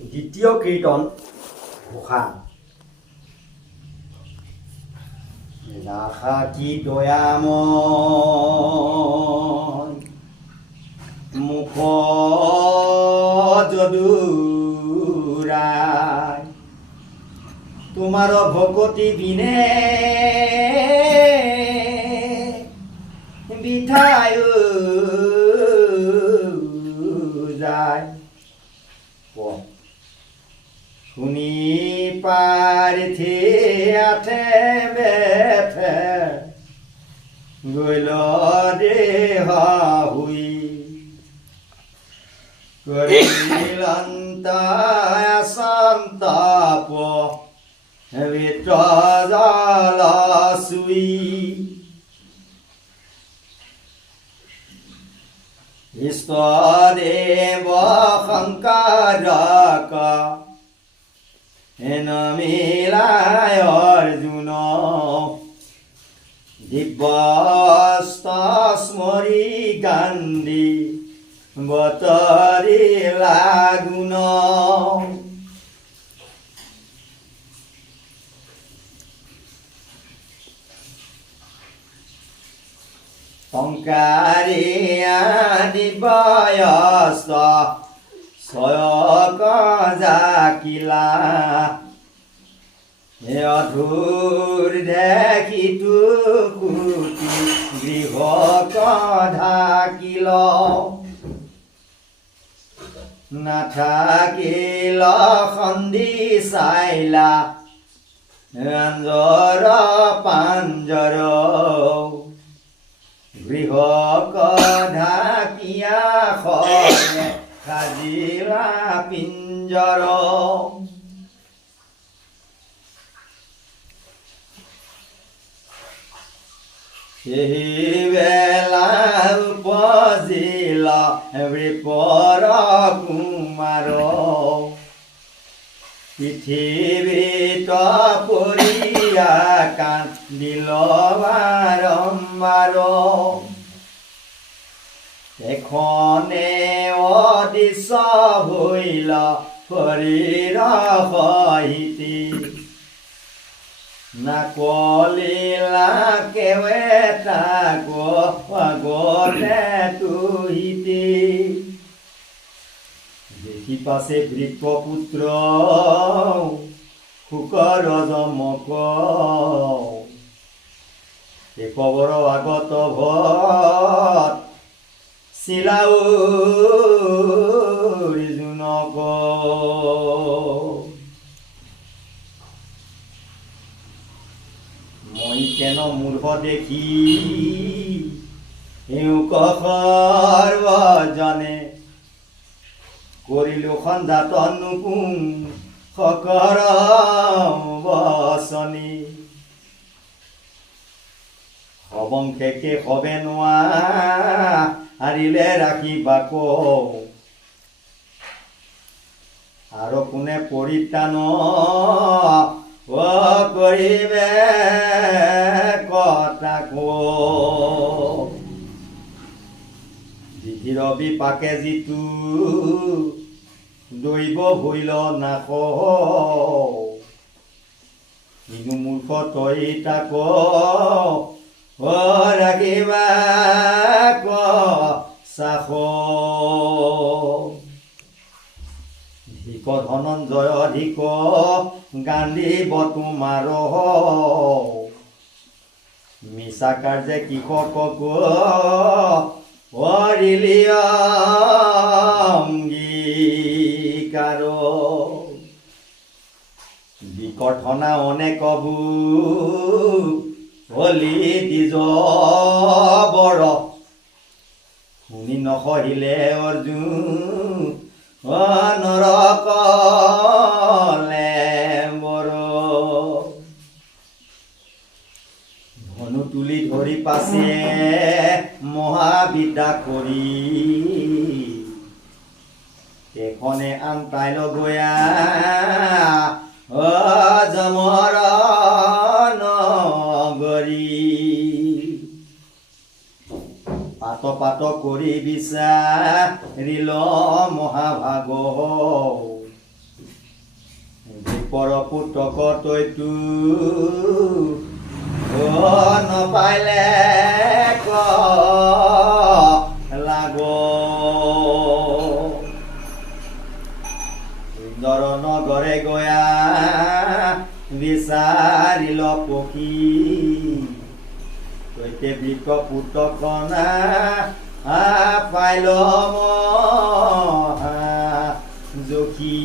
দ্বিতীয় কীর্তন ঘোষা রাখা কি দয়াময় মুখ যদুরায় তোমার ভকতি বিনে বিঠায় যায় কোৱা। শুনি পাৰ্থি আঠে বেঠে গৈল দেহ হুই কৰিলন্ত সন্তাপ বিত্ৰ জল চুই ইষ্টদেৱ শংকৰক হেন মিলাই অৰ্জুন দিব্যস্ত স্মৰি গান্ধী বতৰি লাগুণ শংকাৰিয়া দিব্যস্ত ছয়ক জাকিলা হে অধুৰ দেখিতো কুটি গৃহক ঢাকিল নাথাকিল সন্ধি চাইলা ৰঞ্জৰ পাঞ্জৰ। গৃহক ঢাকিয়া খৰে সাজিলা পিঞ্জৰ সেই বেলা উপজিল বিপৰ কুমাৰ পৃথিৱীত পৰিয়া কান্দিল বাৰম্বাৰ এখনে অদিশ ভৈল শৰীৰ সহিতি নাকলিলা কেৱেটা গতে তুহিতি। দেখি পাছে বৃক্ষপুত্ৰ শুকৰ জমক। একবৰ আগত ভত জুনক। মই কেন মূৰ্খ দেখি? এওঁক সৰ্বজনে কৰিলো সন্ধাত নুপুং সকৰ বচনি। সবংশেকে সবে নোৱা হাৰিলে ৰাখিবাক আৰু কোনে পৰিত্ৰাণ? অ, কৰিবে কটাক যিঠিৰ বিপাকে যিটো দৈৱ হৈল নাশ। ইনু মূৰ্খ তই তাক ৰাখিবা চাখ ধিক ধনঞ্জয় ধিক গান্ধী তোমাৰ মিছা কাৰ্যে কৃষকক অংগীকাৰ বিকথনা অনেকবু হলি দিজ বৰ শুনি নসহিলে অৰ্জুন ধনু তুলি ধৰি পাছে মহাবিদ্যা কৰি এখনে আনতাই লগয়া অজমৰ নগৰী পাত কৰি বিচাৰিল মহাভাগ। ৰূপৰ পুতক তৈতো ক লাগ। সুন্দৰ নগৰে গয়া বিচাৰিল পখী। তৈতে বৃক পুতকনা পাইল জখী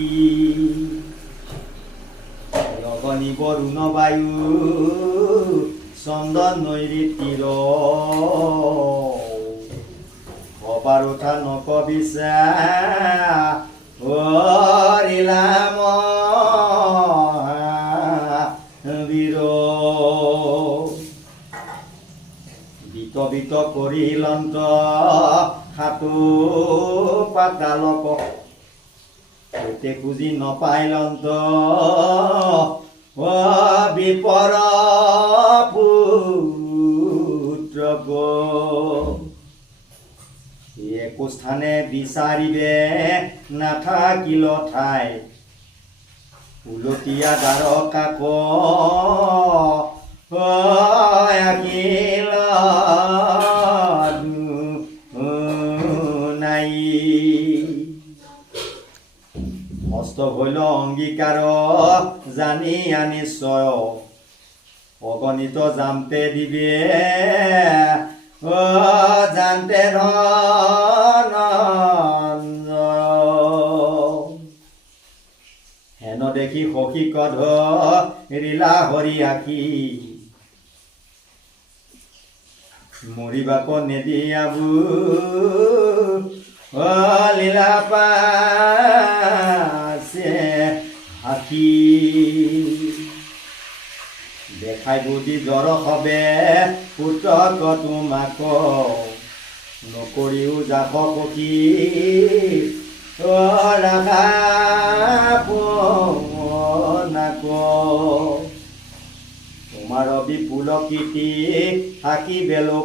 লগনি বৰুণ বায়ু, চন্দন নৈৰী তীৰ কপাৰ উঠা নকবিচা হৰিলাম কৰিলন্ত সাতু পাতালক সৈতে খুজি নপাইলন্ত বিপৰ পুত্ৰ একো স্থানে বিচাৰিবে, নাথাকিল ঠাই। উলতীয়া দ্বাৰ কাক আকিল হস্ত হইল অংগীকাৰ জানি আনি চয় অগণিত জামতে দিবে। অ জানতে ধন, হেন দেখি সখী কধ ৰিলা হৰি আখি মৰিবাক নেদিয়াবু। অ লীলা পাছে আখি দেখাই বুদ্ধি জ্বৰ হবে পুতক তোমাক। নকৰিও যাব পকী অ, ৰাধা পোনাক তোমাৰ বিপুল কীৰ্তি থাকি বেলো